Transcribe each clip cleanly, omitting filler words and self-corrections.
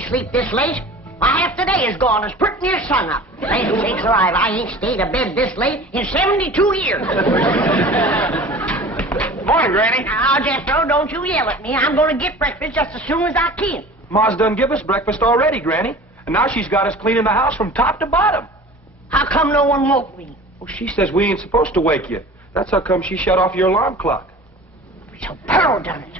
me sleep this late. My half the day is gone as pretty near sun up. Land sakes alive, I ain't stayed abed this late in 72 years. Morning, Granny. Now, Jethro, don't you yell at me. I'm going to get breakfast just as soon as I can. Ma's done give us breakfast already, Granny. And now she's got us cleaning the house from top to bottom. How come no one woke me? Well, she says we ain't supposed to wake you. That's how come she shut off your alarm clock. So Pearl done it.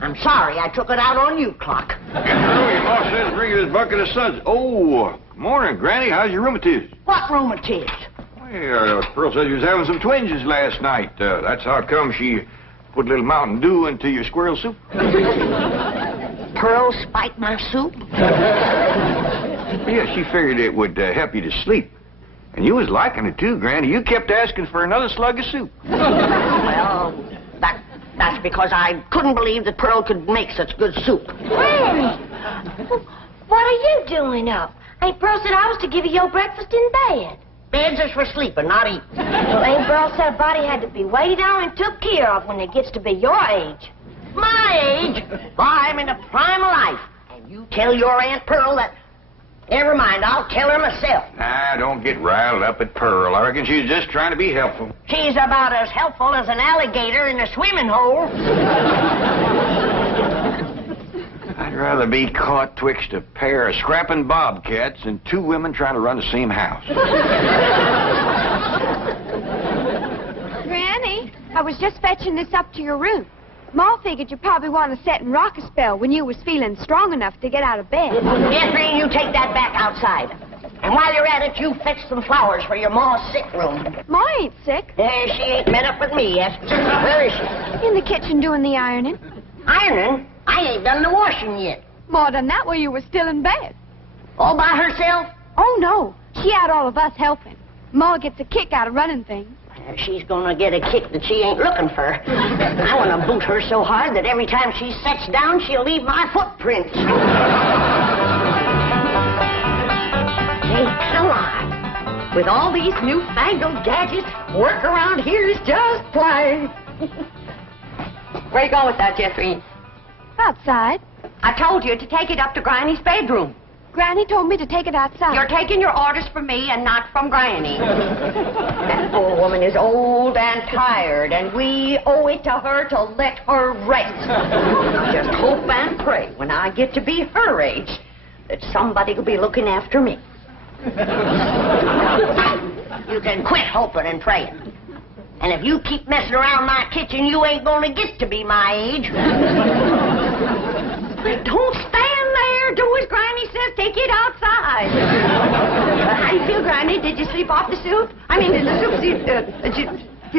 I'm sorry I took it out on you, Clock. Your boss says bring you this bucket of suds. Oh, morning, Granny. How's your rheumatiz? What rheumatiz? Well, Pearl said you was having some twinges last night. That's how come she put a little Mountain Dew into your squirrel soup. Pearl spiked my soup? Yeah, she figured it would help you to sleep. And you was liking it, too, Granny. You kept asking for another slug of soup. Well, that's because I couldn't believe that Pearl could make such good soup. Granny, what are you doing up? Aunt Pearl said I was to give you your breakfast in bed. Beds is for sleeping, not eating. Well, Aunt Pearl said a body had to be waited on and took care of when it gets to be your age. My age? Why, I'm in the prime of life. And you tell your Aunt Pearl that... Never mind, I'll tell her myself. Nah, don't get riled up at Pearl. I reckon she's just trying to be helpful. She's about as helpful as an alligator in a swimming hole. I'd rather be caught twixt a pair of scrapping bobcats than two women trying to run the same house. Granny, I was just fetching this up to your room. Ma figured you probably want to sit and rock a spell when you was feeling strong enough to get out of bed. Jeffrey, you take that back outside. And while you're at it, you fetch some flowers for your ma's sick room. Ma ain't sick. She ain't met up with me yet. Where is she? In the kitchen doing the ironing. Ironing? I ain't done the washing yet. Ma done that while you were still in bed. All by herself? Oh, no. She had all of us helping. Ma gets a kick out of running things. She's gonna get a kick that she ain't looking for. I want to boot her so hard that every time she sets down, she'll leave my footprints. Hey, come on. With all these newfangled gadgets, work around here is just plain. Where you going with that, Jeffrey? Outside. I told you to take it up to Granny's bedroom. Granny told me to take it outside. You're taking your orders from me and not from Granny. That poor woman is old and tired, and we owe it to her to let her rest. Just hope and pray when I get to be her age that somebody will be looking after me. You can quit hoping and praying. And if you keep messing around my kitchen, you ain't gonna get to be my age. Don't stand there. Do as Granny says. Take it outside. How do you feel, Granny? Did you sleep off the soup? I mean, did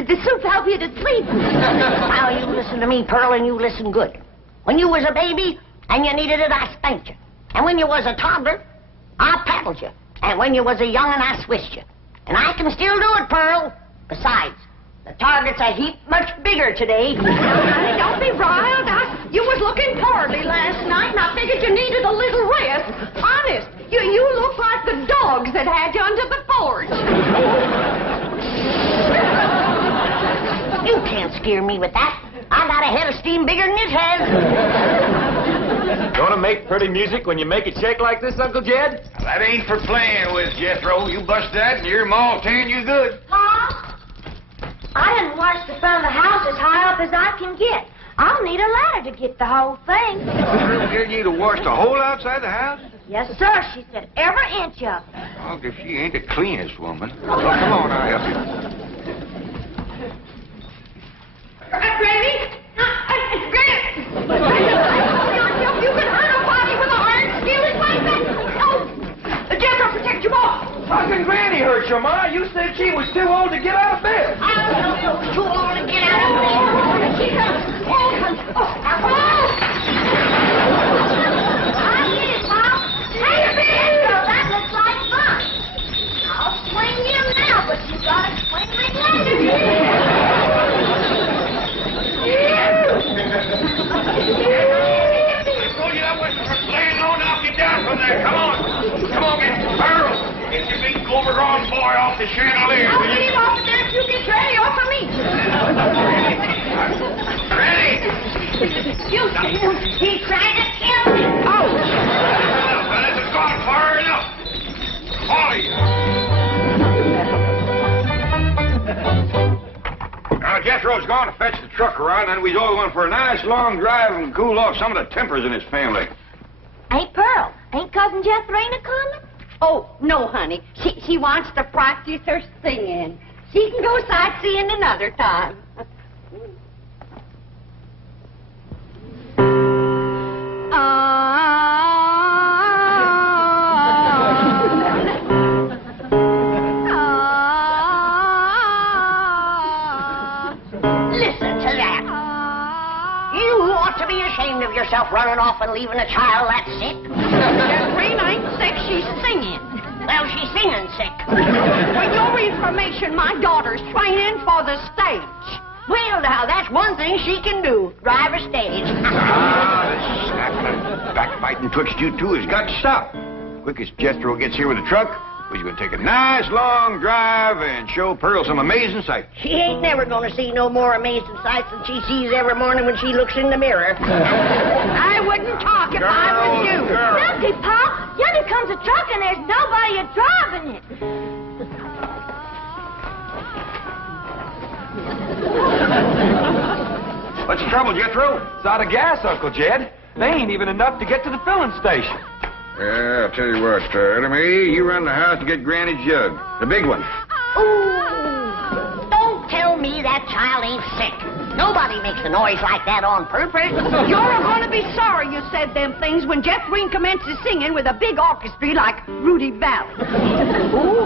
the soup help you to sleep? Now, you listen to me, Pearl, and you listen good. When you was a baby and you needed it, I spanked you. And when you was a toddler, I paddled you. And when you was a young'un, I swished you. And I can still do it, Pearl. Besides, the target's a heap much bigger today. Honey, don't be riled. You was looking poorly last night, and I figured you needed a little rest. Honest, you look like the dogs that had you under the porch. You can't scare me with that. I got a head of steam bigger than his head. Gonna make pretty music when you make it shake like this, Uncle Jed? That ain't for playing with, Jethro. You bust that and your ma'll tan you good. Pa, I didn't wash the front of the house as high up as I can get. I'll need a ladder to get the whole thing. You need to wash the whole outside the house? Yes, sir. She said every inch of it. Oh, if she ain't the cleanest woman. Well, come on, I'll help you. Granny? Granny! You can hurt a body with a iron skillet like that? Oh! Jethro, protect your boss! How can Granny hurt you, Ma? You said she was too old to get out of bed. I don't know if too old to get out of bed. I get it, Pop. Hey, Pedro, that looks like fun. I'll swing you now, but you gotta swing me later. I told you that wasn't for playing. No, now get down from there. Come on. Come on, Miss Pearl. Get your big overgrown boy off the chandelier. I'll get him off there if you get Granny off of me. Ready? You, he tried to kill me. Oh! Jethro's gone to fetch the truck around, and we's all going for a nice long drive and cool off some of the tempers in his family. Hey, Pearl, ain't Cousin Jethrina coming? Oh, no, honey. She wants to practice her singing. She can go sightseeing another time. Listen to that. You ought to be ashamed of yourself running off and leaving a child that sick. Jethrina ain't sick, she's singing. Well, she's singing sick. For your information, my daughter's training for the stage. Well, now, that's one thing she can do, drive a stage. This snapping and backbiting twixt you two has got to stop. Quick as Jethro gets here with the truck, we're going to take a nice long drive and show Pearl some amazing sights. She ain't never going to see no more amazing sights than she sees every morning when she looks in the mirror. I wouldn't talk if I was you. Look, Pop, yonder comes a truck and there's nobody driving it. What's the trouble, Jethro? It's out of gas, Uncle Jed. They ain't even enough to get to the filling station. Yeah, I'll tell you what, Ellie, you run the house to get Granny's jug. The big one. Ooh, don't tell me that child ain't sick. Nobody makes a noise like that on purpose. You're going to be sorry you said them things when Jethrina commences singing with a big orchestra like Rudy Valley. Ooh,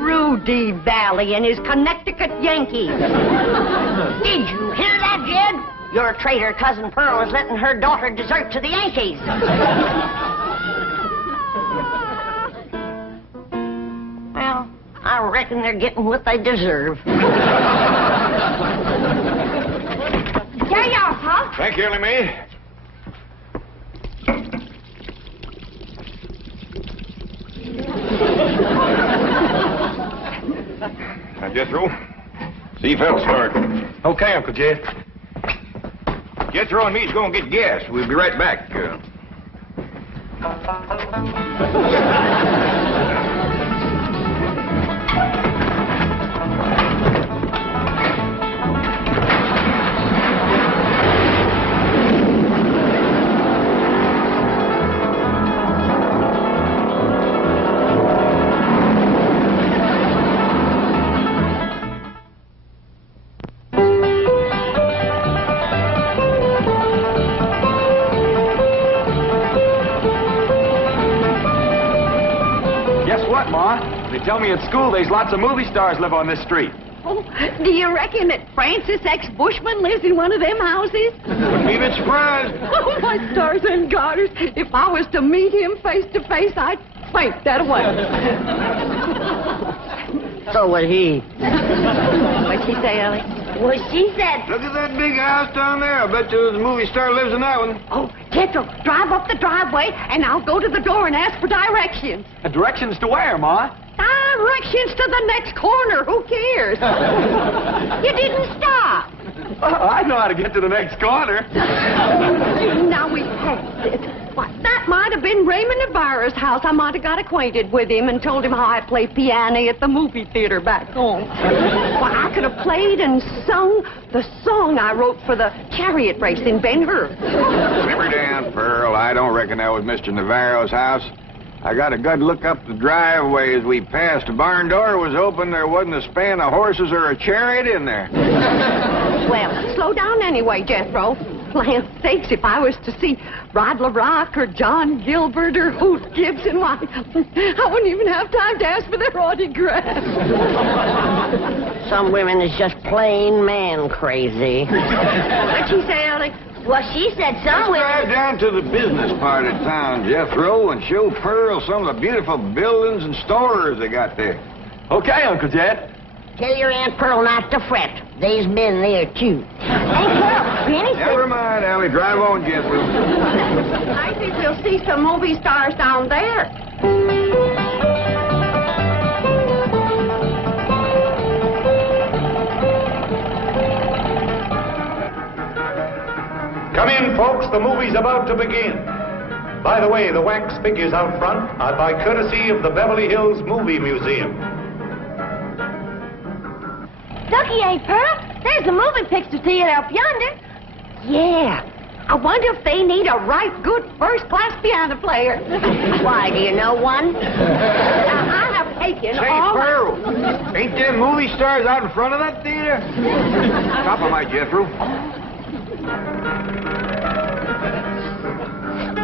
Rudy Valley and his Connecticut Yankees. Did you hear that, Jed? Your traitor cousin Pearl is letting her daughter desert to the Yankees. Well, I reckon they're getting what they deserve. There you are, Pop. Thank you, Ellie Mae. Now, Jethro, see if that'll start. Okay, Uncle Jed. Jethro and me's going to get gas. We'll be right back. They tell me at school there's lots of movie stars live on this street. Oh, do you reckon that Francis X. Bushman lives in one of them houses? Wouldn't be a bit surprised. Oh, my stars and garters. If I was to meet him face to face, I'd faint that away. So would he. What'd she say, Ellie? Well, she said... Look at that big house down there. I bet you the movie star lives in that one. Oh, Jethro, drive up the driveway, and I'll go to the door and ask for directions. Directions to where, Ma? Directions to the next corner. Who cares? You didn't stop. I know how to get to the next corner. Now we passed it. Why, that might have been Raymond Ibarra's house. I might have got acquainted with him and told him how I play piano at the movie theater back home. Why, I could have played and sung the song I wrote for the chariot race in Ben-Hur. Simmer down, Pearl. I don't reckon that was Mr. Navarro's house. I got a good look up the driveway as we passed. The barn door was open. There wasn't a span of horses or a chariot in there. Well, slow down anyway, Jethro. Land's sakes, if I was to see Rod LaRock or John Gilbert or Hoot Gibson, why, I wouldn't even have time to ask for their autographs. Some women is just plain man crazy. What'd she say, Ellie? Well, she said some Let's drive women... down to the business part of town, Jethro, and show Pearl some of the beautiful buildings and stores they got there. Okay, Uncle Jed. Tell your Aunt Pearl not to fret. They's men there, too. Hey, Pearl, Granny said... Never mind, Allie. Drive on, Jethro. I think we'll see some movie stars down there. Come in, folks. The movie's about to begin. By the way, the wax figures out front are by courtesy of the Beverly Hills Movie Museum. Looky, Aunt Pearl, There's a moving picture theater up yonder. Yeah. I wonder if they need a right good first-class piano player. Why, do you know one? I have taken Say, all... Pearl, ain't them movie stars out in front of that theater? Top of my Jethro.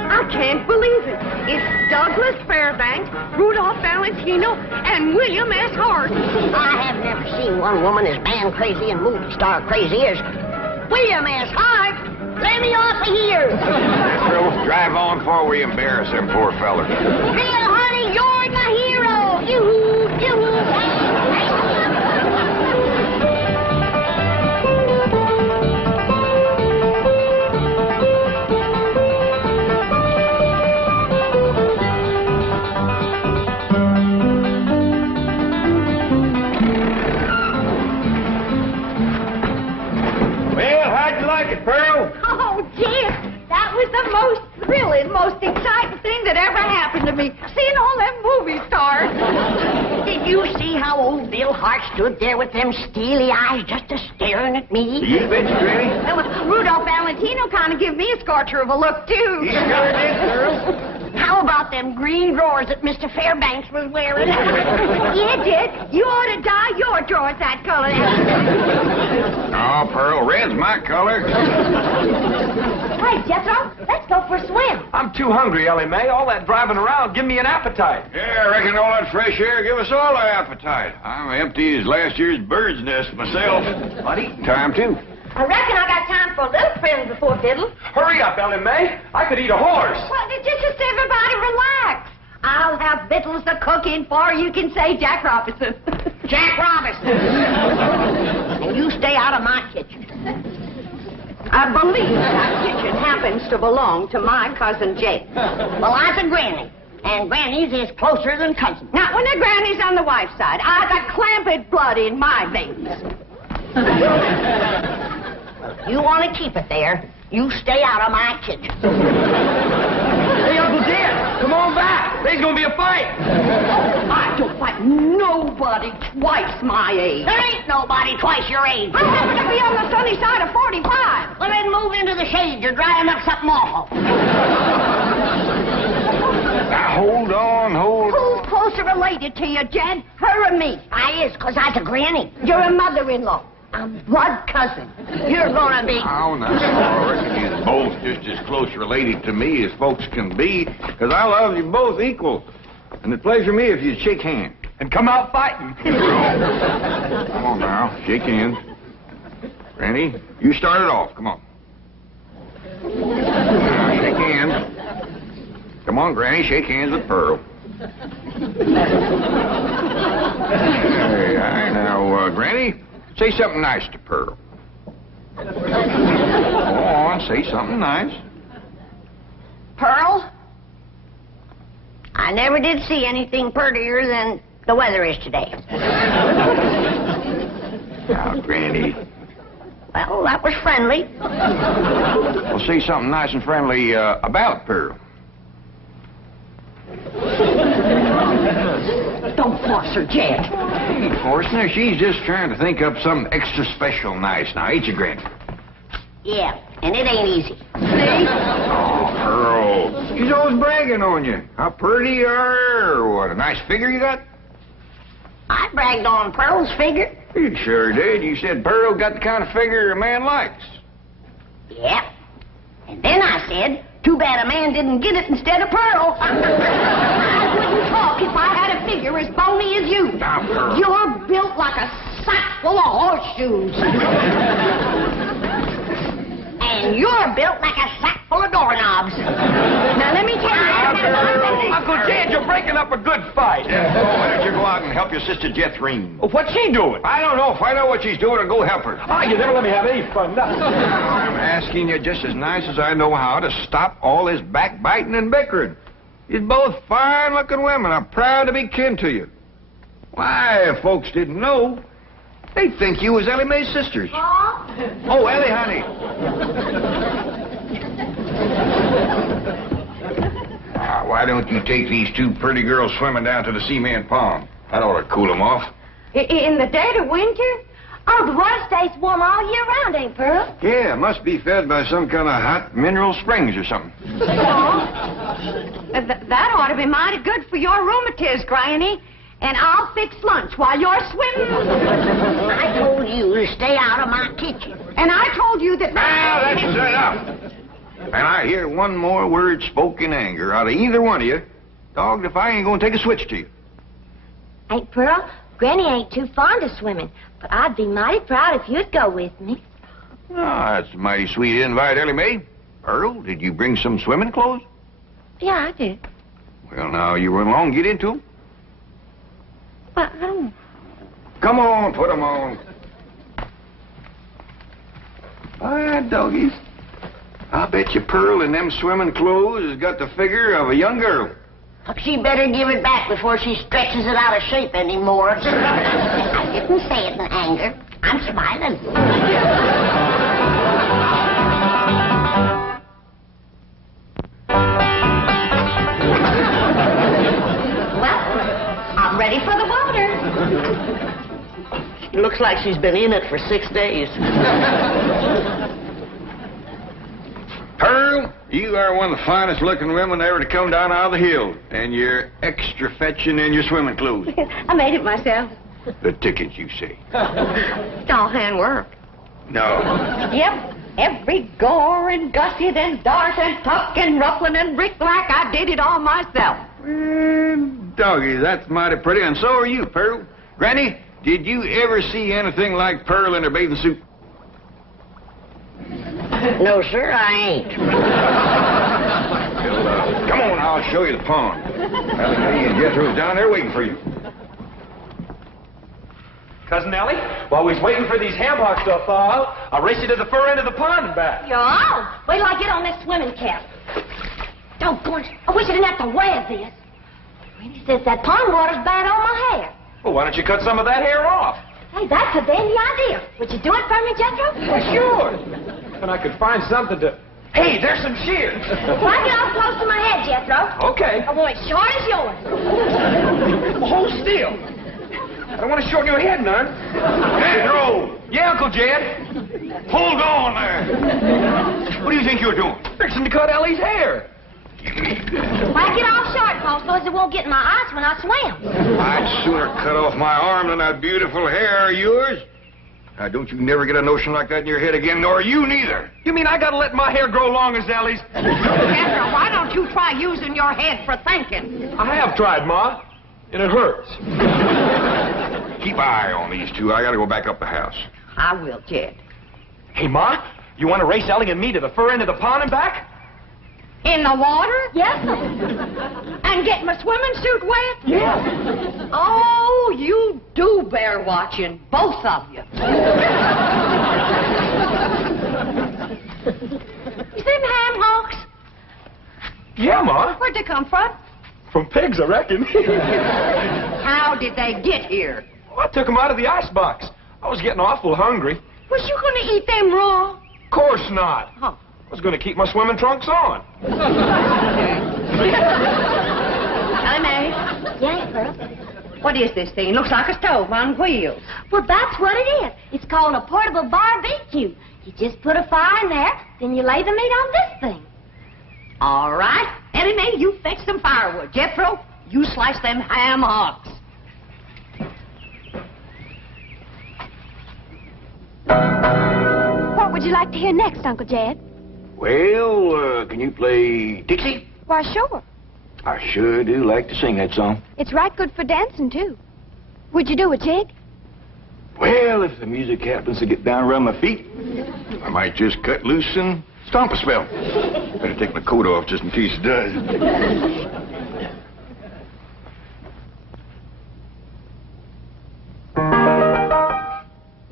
I can't believe it. It's Douglas Fairbanks, Rudolph Valentino, and William S. Hart. I have never seen one woman as man crazy and movie star crazy as William S. Hart. Let me off of here. Pearl, drive on before we embarrass them poor fellers. Bill, honey, you're my hero. Yoo-hoo, yoo-hoo. Well, how'd you like it, Pearl? Oh, dear. That was the most thrilling, most exciting thing that ever happened to me. Seeing all them movie stars. Did you see how old Bill Hart stood there with them steely eyes just a-staring at me? You bet you, Granny. Rudolph Valentino kind of give me a scorcher of a look, too. You sure did, Pearl. How about them green drawers that Mr. Fairbanks was wearing? Yeah, Dick. You ought to dye your drawers that color. Oh, Pearl, red's my color. Hey, Jethro, let's go for a swim. I'm too hungry, Ellie Mae. All that driving around, give me an appetite. Yeah, I reckon all that fresh air give us all an appetite. I'm empty as last year's bird's nest myself. But eating Time, too. I reckon I got time for a little friend before fiddle. Hurry up, Ellie Mae. I could eat a horse. Well, just everybody relax. I'll have victuals to cook in for you can say Jack Robinson. Jack Robinson. And you stay out of my kitchen. I believe that kitchen happens to belong to my cousin Jake. Well, I's a granny. And grannies is closer than cousins. Not when the granny's on the wife's side. I got clamped blood in my veins. You want to keep it there, you stay out of my kitchen. Hey, Uncle Dan, come on back. There's going to be a fight. I don't fight nobody twice my age. There ain't nobody twice your age. I happen to be on the sunny side of 45. Well, then move into the shade. You're drying up something awful. Now, hold on. Who's closer related to you, Jen? Her or me? I is, 'cause I's a granny. You're a mother-in-law. I'm blood cousin. You're gonna be... Oh, no. I reckon you're both just as close related to me as folks can be, 'cause I love you both equal. And it'd pleasure me if you'd shake hands. And come out fighting. Come on now, shake hands. Granny, you start it off. Come on. Now, shake hands. Come on, Granny, shake hands with Pearl. Hey, now, Granny, say something nice to Pearl. Go on, say something nice. Pearl, I never did see anything prettier than the weather is today. Now, Granny. Well, that was friendly. Well, say something nice and friendly about Pearl. Don't force her, Jen. Of course, now, she's just trying to think up something extra special nice. Now, ain't you, Granny? Yeah, and it ain't easy. See? Oh, Pearl. She's always bragging on you. How pretty you are, or what, a nice figure you got? I bragged on Pearl's figure. You sure did. You said Pearl got the kind of figure a man likes. Yep. And then I said, too bad a man didn't get it instead of Pearl. I wouldn't talk if I had a figure as bony as you. Now, Pearl. You're built like a sack full of horseshoes. And you're built like a sack full of doorknobs. Now, let me tell you... Uncle Dan, you're breaking up a good fight. Why don't you go out and help your sister Jethrine? Oh, what's she doing? I don't know. Find out what she's doing and go help her. Ah, you never let me have any fun. I'm asking you just as nice as I know how to stop all this backbiting and bickering. You're both fine-looking women. I'm proud to be kin to you. Why, if folks didn't know, they'd think you was Ellie Mae's sisters. Oh, Ellie, honey. Now, why don't you take these two pretty girls swimming down to the cement pond? That ought to cool them off. In the dead of winter? Oh, the water stays warm all year round, ain't Pearl? Yeah, must be fed by some kind of hot mineral springs or something. That ought to be mighty good for your rheumatiz, Granny. And I'll fix lunch while you're swimming. I told you to stay out of my kitchen. And I told you that... Now, that's enough. And I hear one more word spoke in anger out of either one of you, dogged if I ain't gonna take a switch to you. Ain't Pearl? Granny ain't too fond of swimming, but I'd be mighty proud if you'd go with me. Oh, that's a mighty sweet invite, Ellie Mae. Earl, did you bring some swimming clothes? Yeah, I did. Well, now, you run along, get into 'em. Well, I don't... Come on, put 'em on. All right, doggies. I bet you Pearl in them swimming clothes has got the figure of a young girl. She better give it back before she stretches it out of shape anymore. I didn't say it in anger. I'm smiling. Well, I'm ready for the water. Looks like she's been in it for 6 days. Pearl, you are one of the finest looking women ever to come down out of the hill. And you're extra fetching in your swimming clothes. I made it myself. The ticket, you say? It's all handwork. No. Yep. Every gore and gusset and dart and tuck and ruffling and brick-black, I did it all myself. Doggy, that's mighty pretty, and so are you, Pearl. Granny, did you ever see anything like Pearl in her bathing suit? No, sir, I ain't. Well, come on, I'll show you the pond. Ellie Mae and Jethro's down there waiting for you. Cousin Ellie, while we was waiting for these ham hocks to thaw out, I'll race you to the fur end of the pond and back. Yo, wait till I get on this swimming cap. Doggone it. I wish I didn't have to wear this. Granny says that pond water's bad on my hair. Well, why don't you cut some of that hair off? Hey, that's a dandy idea. Would you do it for me, Jethro? Well, sure. And I could find something to... Hey, there's some shears. Why get off close to my head, Jethro? Okay. I want it short as yours. Well, hold still. I don't want to shorten your head none. Jethro! Yeah, Uncle Jed. Hold on there. What do you think you're doing? Fixing to cut Ellie's hair. Why get off short, Paul, so as it won't get in my eyes when I swim? I'd sooner cut off my arm than that beautiful hair of yours. Now, don't you never get a notion like that in your head again, nor you neither. You mean I gotta let my hair grow long as Ellie's? Jethro, why don't you try using your head for thinking? I have tried, Ma, and it hurts. Keep an eye on these two. I gotta go back up the house. I will, Jed. Hey, Ma, you want to race Ellie and me to the fur end of the pond and back? In the water? Yes, sir. And get my swimming suit wet? Yeah. Oh, you do bear watching, both of you. You see them ham hocks? Yeah, Ma. Where'd they come from? From pigs, I reckon. How did they get here? Well, I took them out of the icebox. I was getting awful hungry. Was you going to eat them raw? Of course not. Huh. I was going to keep my swimming trunks on. Ellie Mae, Yes, Pearl. what is this thing? Looks like a stove on wheels. Well, that's what it is. It's called a portable barbecue. You just put a fire in there, then you lay the meat on this thing. All right. Ellie Mae, you fetch some firewood. Jethro, you slice them ham hocks. What would you like to hear next, Uncle Jed? Well, can you play Dixie? Why, sure. I sure do like to sing that song. It's right good for dancing, too. Would you do a jig? Well, if the music happens to get down around my feet, I might just cut loose and stomp a spell. Better take my coat off just in case it does.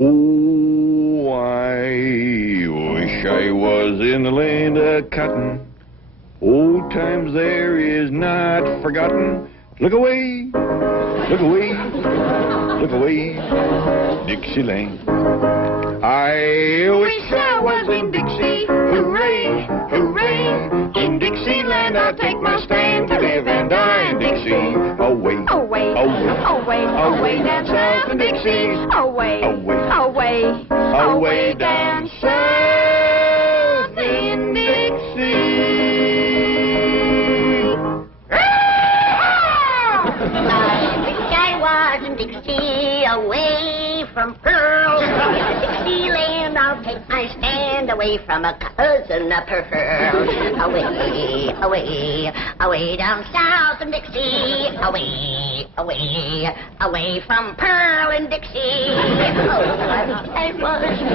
Oh, I wish I was in the land of cotton. Old times there is not forgotten. Look away, look away, look away, Dixieland. I wish I was in Dixie. Hooray, hooray. In Dixieland I take my stand to live and die in Dixie. Away, Away, away, away, away, down south of Dixie. Away, away, away, away down south in Dixie. I was in Dixie, away from Pearl. Dixieland, I'll take my stand, away from a cousin of Pearl. Away, away, away down south in Dixie. Away, away, away from Pearl and Dixie. Oh, I was in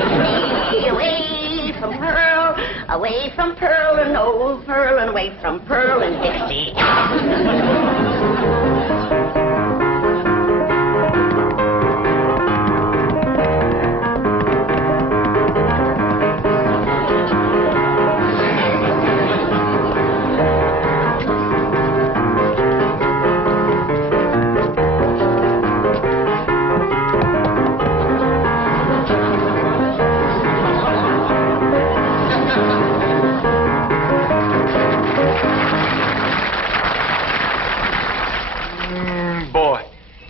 Dixie, away from Pearl and old Pearl, and away from Pearl and Dixie. Boy,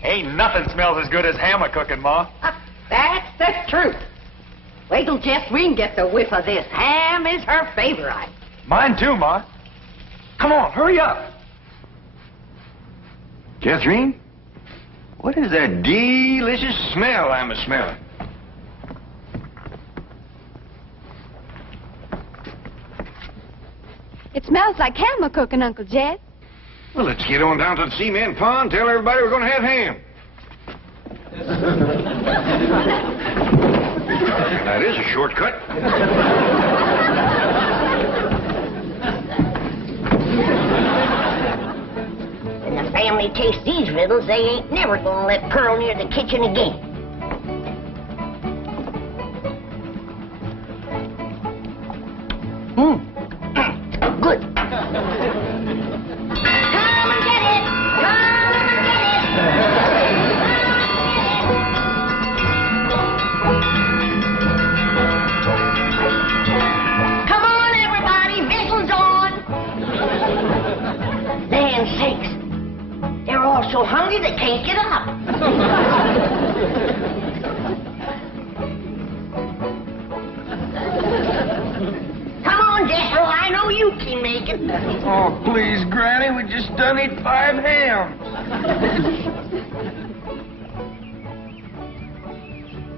ain't nothing smells as good as ham a-cooking, Ma. That's the truth. Wait till Jeffreen gets a whiff of this. Ham is her favorite. Mine too, Ma. Come on, hurry up. Catherine, what is that delicious smell I'm a-smelling? It smells like ham cooking, Uncle Jed. Well, let's get on down to the cement pond, tell everybody we're going to have ham. That is a shortcut. When the family tastes these riddles, they ain't never gonna let Pearl near the kitchen again. Good. Come and get it! Come and get it! Come on, everybody! Whistle's on! Land sakes! They're all so hungry they can't get up. Come on, Jethro, I know you can make it. Oh, please, Granny, we just done eat 5 hams.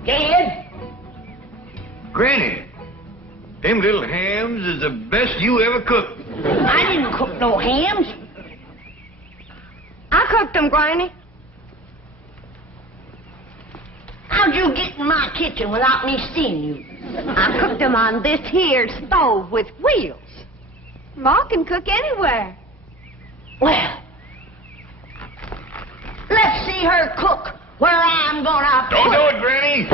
Dad? Granny, them little hams is the best you ever cooked. I didn't cook no hams. I cooked them, Granny. How'd you get in my kitchen without me seeing you? I cooked them on this here stove with wheels. Ma can cook anywhere. Well, let's see her cook where I'm gonna Don't put do it, Granny.